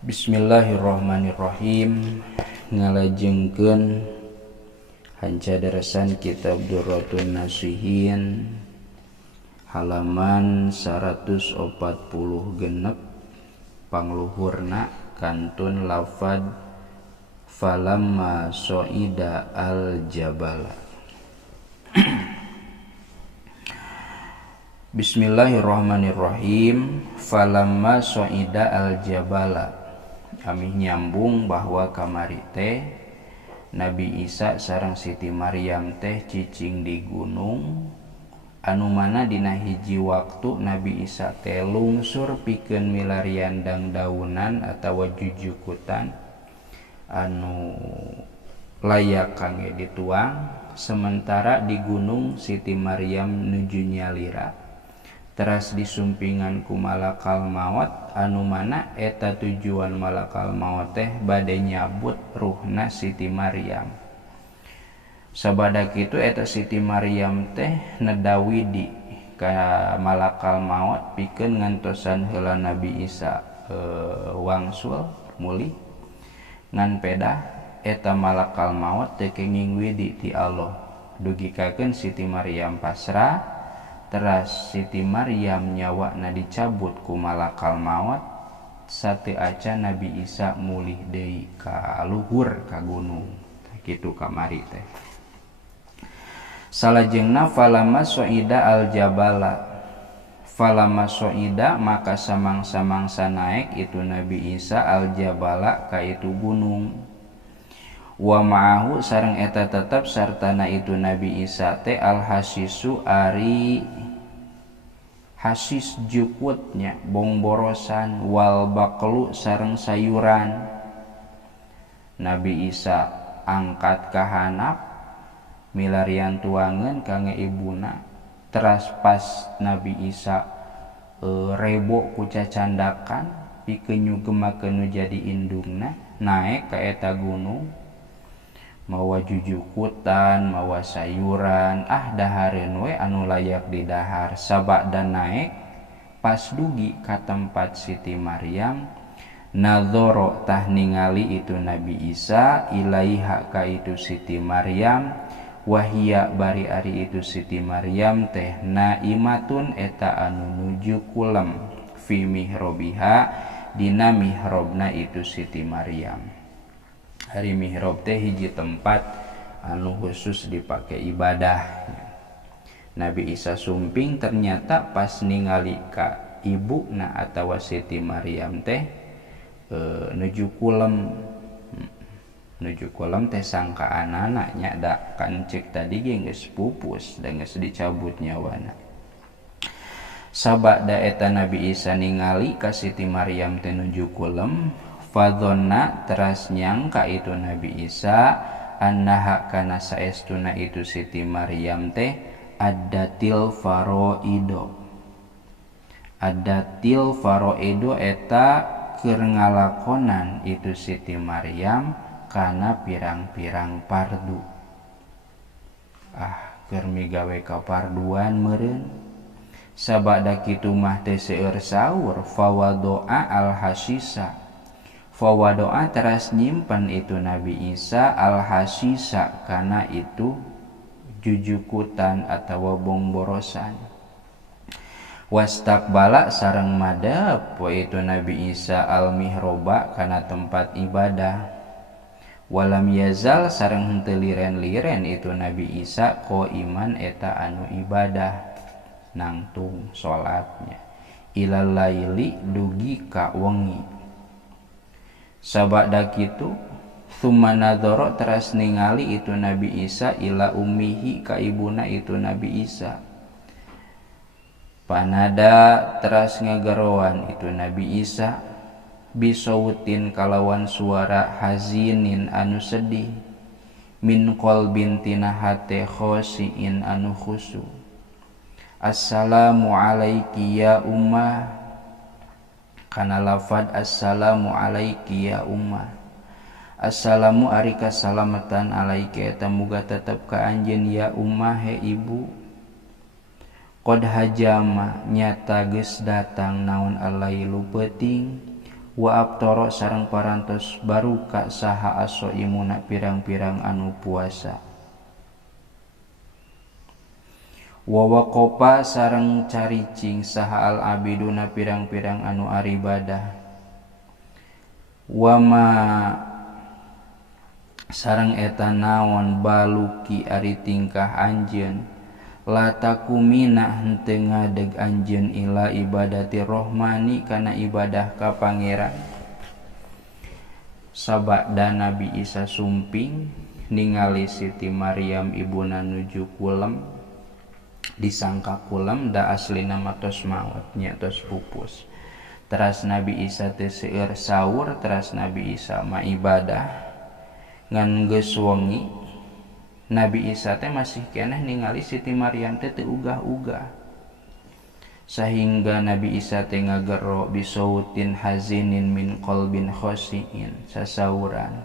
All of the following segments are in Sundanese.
Bismillahirrahmanirrahim. Ngalajengkeun hancadaresan kitab Durratun Nasihin halaman 140 genep pangluhurna kantun lafad falamma soida al jabala. Bismillahirrahmanirrahim. Falamma soida al jabala. Kami nyambung bahwa kamari teh Nabi Isa sareng Siti Maryam teh cicing di gunung anu mana dina hiji waktu Nabi Isa teh lungsur pikeun milarian dangdaunan atawa jujukutan anu layak kangge dituang, sementara di gunung Siti Maryam nuju nyalira teras disumpingan ku malakal maut anu mana eta tujuan malakal maut teh bade nyabut ruhna Siti Maryam. Sabada kitu eta Siti Maryam teh nedawidi ka malakal maut pikeun ngantosan heula Nabi Isa wangsul mulih ngan pedah eta malakal maut teu kenging widi ti Allah dugikakeun Siti Maryam pasrah. Teras Siti Maryam nyawana dicabut ku malakal maut sateu aca Nabi Isa mulih deui ka luhur ka gunung kitu kamari teh. Salajengna falamma soida al jabala. Falamma soida maka samangsa-mangsa naik itu Nabi Isa al jabala ka itu gunung. Wa ma'ahu sareng eta tetep sartana itu Nabi Isa teh al hasisu ari hasis jukutnya bongborosan wal baklu sareng sayuran. Nabi Isa angkat ka handap milarian tuangan kangge ibuna. Teras pas Nabi Isa rebo ku cacandakan pikeun nyugemakeun nu jadi indungna naek ka eta gunung mawa jujukutan mawa sayuran dahareun we anu layak didahar. Sabada naek pas dugi ka tempat Siti Maryam nadzoro tah ningali itu Nabi Isa ilaiha ka itu Siti Maryam wahia bari ari itu Siti Maryam teh naimatun eta anu nuju kulem fi mihrobiha dina mihrobna itu Siti Maryam. Hari mihrab teh hiji tempat anu khusus dipake ibadah. Nabi Isa sumping ternyata pas ningali ka ibuna atawa Siti Maryam teh nuju kulem teh sangka anana nya da kan cek tadi ge geus pupus da geus dicabut nyawana. Sabada eta Nabi Isa ningali ka Siti Maryam teh nuju kulem fadzonna teras nyangka itu Nabi Isa annaha kana saestuna itu Siti Maryam teh addatil faroido. Addatil faroido eta keur ngalakonan itu Siti Maryam kana pirang-pirang pardu. Keur migawe ka parduan meureun. Sabada kitu mah teh seueur saur fawadoa al hasisa. Fawadoa teras nyimpen itu Nabi Isa al hasisa kana itu jujukutan atawa bongborosan. Wastakbala sareng madep itu Nabi Isa al mihroba kana tempat ibadah. Walam yazal sareng henteu liren-liren itu Nabi Isa ko iman eta anu ibadah nangtung salatnya ilal laili dugi ka wengi. Sabada kitu tsumma nadzara teras ningali itu Nabi Isa ila ummihi ka ibuna itu Nabi Isa. Panada teras ngagerowan itu Nabi Isa bisautin kalawan suara hazinin anu sedih min qalbin tina hate khosiin anu khusu. Assalamu alayki ya ummah. Kana lafad assalamu alayki ya ummah. Assalamu ari kasalamatan alaiki eta muga tetep ka anjeun ya ummah he ibu. Qad hajama nyata geus datang naon alailu peuting wa abtara sareng parantos baruka saha asoimuna pirang-pirang anu puasa. Wa waqopa sareng caricing saha al abiduna pirang-pirang anu aribadah. Wa ma sareng eta naon baluki ari tingkah anjeun latakumina henteu ngadeg anjeun ila ibadati rohmani kana ibadah ka pangeran. Sabada Nabi Isa sumping ningali Siti Maryam ibuna nuju kulem, disangka kulem da aslina mah tos maot nya tos pupus. Teras Nabi Isa teh seueur saur, teras Nabi Isa mah ibadah. Ngan geus wengi Nabi Isa teh masih keneh ningali Siti Maryam teh teu ugah-ugah. Sahingga Nabi Isa teh ngagero bisautin hazinin min qalbin khosiin sasauran.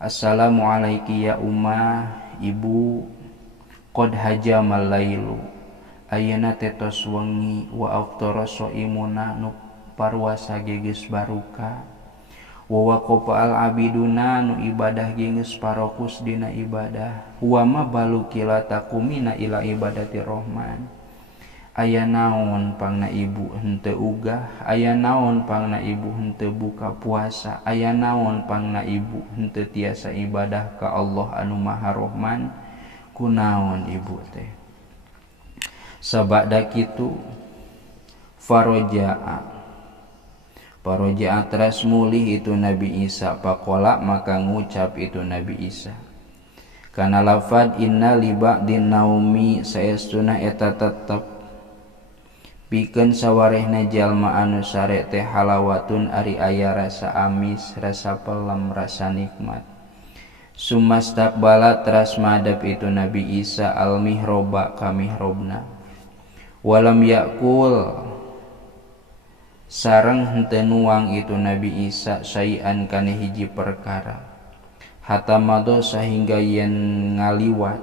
Assalamu alayki ya ummah, ibu qad hajamal lailu. Ayeuna teh tos wengi wa aftara shaimuna nu parwasa geus baruka. Wa waqafa al abiduna nu ibadah geus parokus dina ibadah. Wa ma balukila takumina ila ibadati rahman. Aya naon pangna ibu henteu ugah, aya naon pangna ibu henteu buka puasa, aya naon pangna ibu henteu tiasa ibadah ka Allah anu Maha Rahman. Kunaon ibu teh? Sabada kitu Paroja'a teras mulih itu Nabi Isa. Pakola maka ngucap itu Nabi Isa. Kana lafad inna li ba'din naumi saestuna eta tetep pikeun sawarehna jalma anu sare teh halawatun ari aya rasa amis, rasa pelem, rasa nikmat. Sumastaqbala teras madep itu Nabi Isa al mihroba ka mihrobna. Walam yakul sareng henteu nuang itu Nabi Isa sayan kana hiji perkara. Hatamado sahingga yen ngaliwat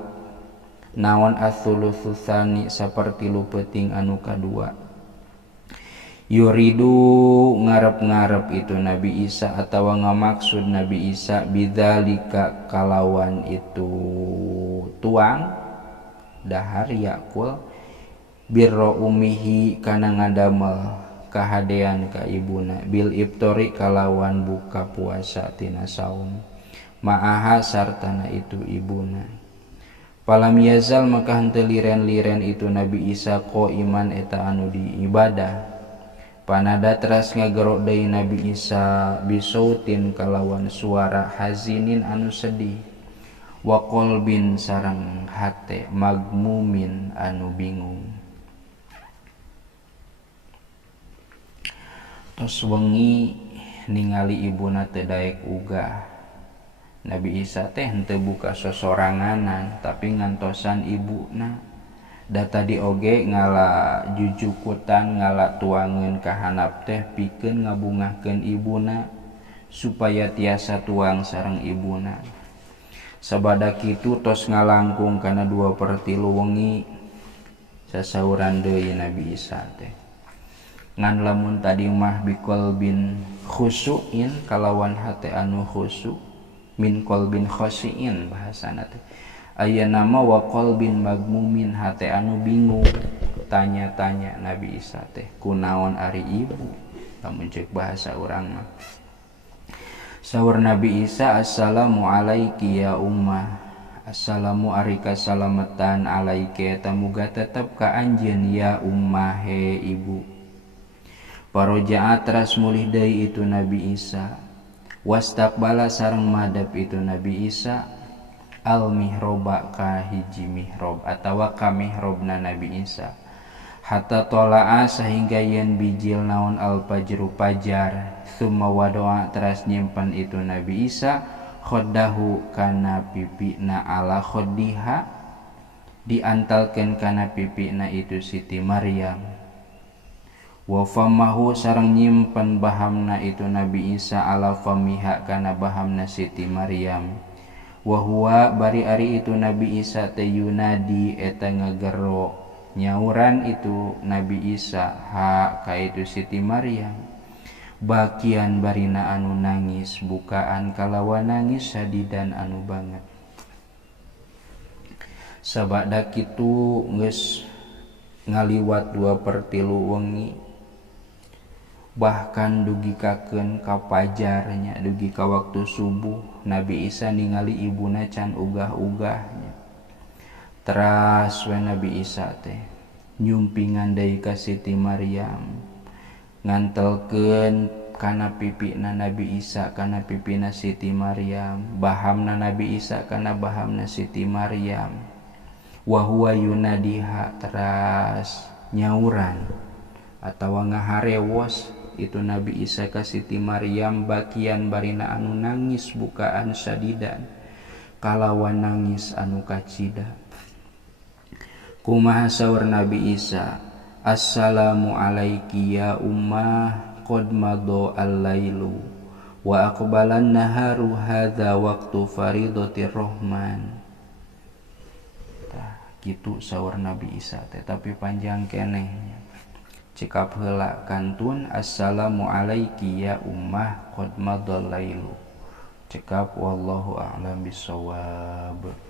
naon atsulutsani saperti leupeting anu kadua. Yuridu ngarep-ngarep itu Nabi Isa atawa ngamaksud Nabi Isa bidzalika kalawan itu tuang dahar yakul birro umihi kana ngadamel kahadean ka ibuna bil iftori kalawan buka puasa tina saum ma'aha sartana itu ibuna. Palam yazal maka henteu liren-liren itu Nabi Isa ko iman eta anu di ibadah. Panada teras ngagero deui Nabi Isa bisautin kalawan suara hazinin anu sedih wa qalbin sareng hate magmumin anu bingung. Tos wengi ningali ibuna teu daek ugah. Nabi Isa teh henteu buka sosoranganan tapi ngantosan ibuna. Da tadi oge ngala jujukutan ngala tuangeun ka handap teh pikeun ngabungahkeun ibuna supaya tiasa tuang sareng ibuna. Sabada kitu tos ngalangkung kana 2/3 wengi sasauran deui Nabi Isa teh. Ngan lamun tadi mah biqalbin khusuin kalawan hate anu khusu min qalbin khosiin bahasana teh. Ayeuna mah wa qalbin magmumin hate anu bingung. Tanya-tanya Nabi Isa teh kunaon ari ibu lamun ceuk bahasa urang mah. Saur Nabi Isa assalamu alayki ya ummah. Assalamu ari kasalamatan alaike eta muga tetep ka anjeun ya ummah he ibu. Paroja'a teras mulih deui itu Nabi Isa. Wastaqbala sareng madep itu Nabi Isa al mihroba ka hiji mihrob atawa ka mihrobna Nabi Isa. Hatta tola'a sehingga yen bijil naon al fajru pajar. Summa wadoa teras nyimpen itu Nabi Isa khaddahu kana pipina ala khaddiha diantalkeun kana pipina itu Siti Maryam. Wa famahu sareng nyimpen bahamna itu Nabi Isa ala famiha kana bahamna Siti Maryam. Wa huwa bari ari itu Nabi Isa teh yunadi eta ngagero nyauran itu Nabi Isa ha ka itu Siti Maryam. bakian barina anu nangis bukaan kalawan nangis sadidan anu banget. Sabada kitu geus ngaliwat 2/3 wengi, bahkan dugikakeun ka pajarnya, dugi ka waktu subuh, Nabi Isa ningali ibuna can ugah-ugahnya. Teras we Nabi Isa teh nyumpingan deui ka Siti Maryam, ngantelkeun kana pipina Nabi Isa kana pipina Siti Maryam, bahamna Nabi Isa kana bahamna Siti Maryam. Wa huwa yunadiha, teras nyauran atawa ngaharewos itu Nabi Isa ka Siti Maryam bakian barina anu nangis bukaan sadidan kalawan nangis anu kacida. Kumaha saur Nabi Isa, assalamu alaiki ya ummah qad madha al-lailu wa aqbalan naharu hadza waqtu faridatir rahman. Tah kitu saur Nabi Isa teh, tapi panjang keneh. Cekap heula kantun assalamu alaiki ya ummah qad madha al-lailu. Cekap wallahu a'lam bissawab.